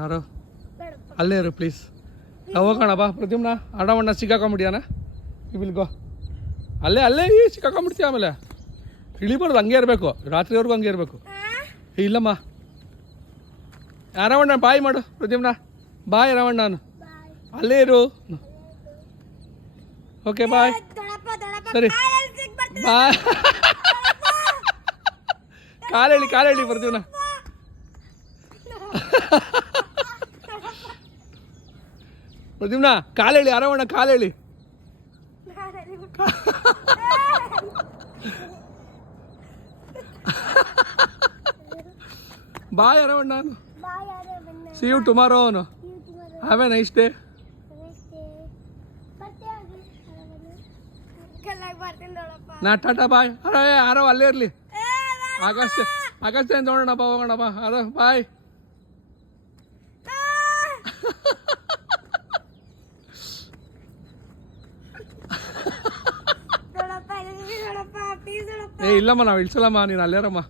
ಯಾರು ಅಲ್ಲೇ ಇರು ಪ್ಲೀಸ್. ಹೋಗೋಣ ಬಾ ಪ್ರದ್ಯುಮ್ನ. ಆಡವಣ್ಣ ಸಿಕ್ಕಾಕೊಂಬಿಟ್ಟಿಯಾನ. ಇವಿಲ್ಗೋ ಅಲ್ಲೇ ಈ ಸಿಕ್ಕಾಕೊಂಬಿಡ್ತೀಯ. ಆಮೇಲೆ ಇಳಿಬಾರ್ದು, ಹಂಗೆ ಇರಬೇಕು ರಾತ್ರಿವರೆಗೂ, ಹಂಗೆ ಇರಬೇಕು. ಇಲ್ಲಮ್ಮ ರವಣ್ಣ ಬಾಯ್ ಮಾಡು. ಪ್ರದ್ಯುಮ್ನ ಬಾಯ್ ರವಣ್ಣ. ಅಲ್ಲೇ ಇರು. Okay bye. ಸರಿ bye. ಕಾಲೇಳಿ Pradyumna. Pradyumna ಕಾಲೇಳಿ. ಅರವಣ್ಣ ಕಾಲೇಳಿ. Bye ಅರವಣ್ಣ. See you tomorrow. Have a nice day. ನಾ ಟಾಟಾ ಬಾಯ್. ಅರವ ಅಲ್ಲೇ ಇರಲಿ. ಆಗಸ್ಟ್ ನೋಡೋಣ ಬಾ, ಹೋಗೋಣ ಬಾ. ಅರ ಬಾಯ್. ಇಲ್ಲಮ್ಮ ನಾವು ಇಳ್ಸಲ್ಲಮ್ಮ, ನೀನು ಅಲ್ಲೇರಮ್ಮ.